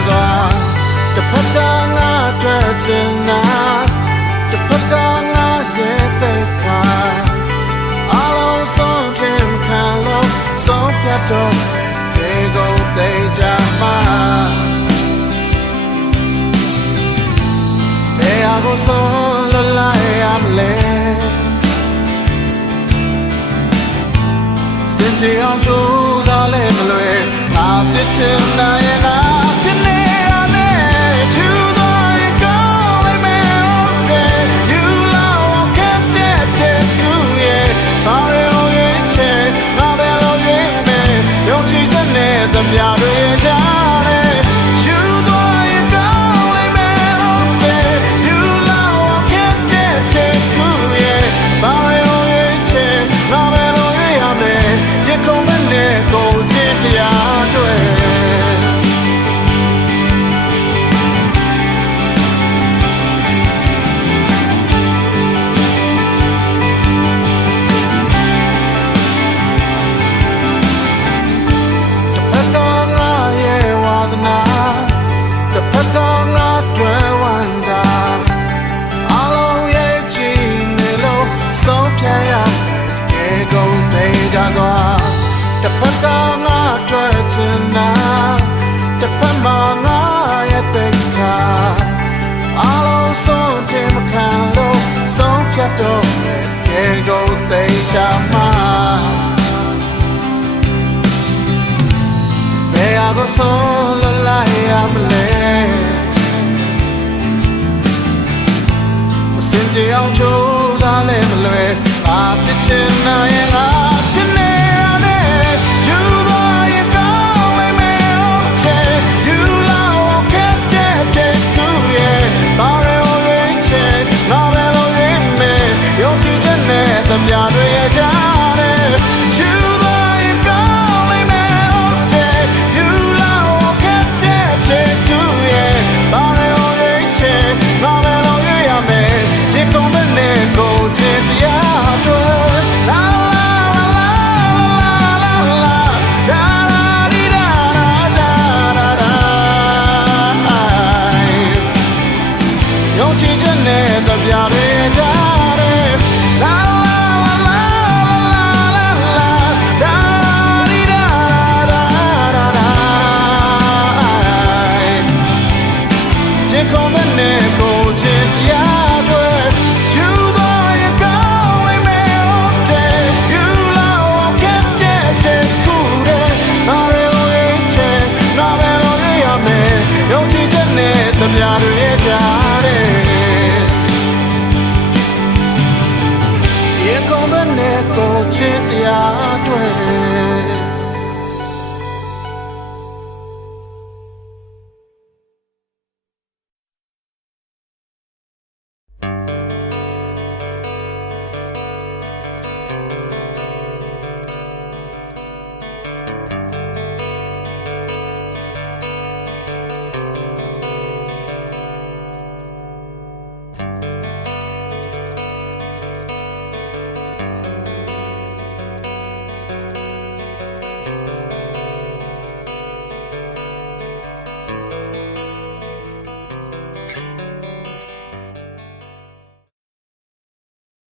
သေးကြသွားတစ်ဖက်ကငါတွယ်ချင်နာတစ်ဖက်ကငါရဲ့တဲ့ခါအလုံးဆုံးဖြတ်ခံလို့ဆုံးဖြတ်တော့ဒီကိုသေးကြမှာဘယ်ဟာကိုဆုံးလွတ်လိုက်ရမလဲစင်ပြေအောင်ကြိုးစားလဲမလွယ်ငါပြစ်ချင်နိုင်ရ က်ကငါတွယ်ချင်နာတစ်ဖက်မှာငါရဲ့တိတ်ခါအလုံးဆုံးချင်မခံလို့ဆုံးဖြတ်တော့မယ်ကေကုန်သေးချမှာဘယ်ဟာကိုဆုံးလွတ်လိုက်ရမလဲမစင်ကြအောင်ကြိုးစားလဲမလွယ်ငါဖြစ်ချင်နိုင်ရ တွေ့ကြတယ်ရင်ကုန်တဲ့နဲ့ကုန်ချင်တရားတွေ့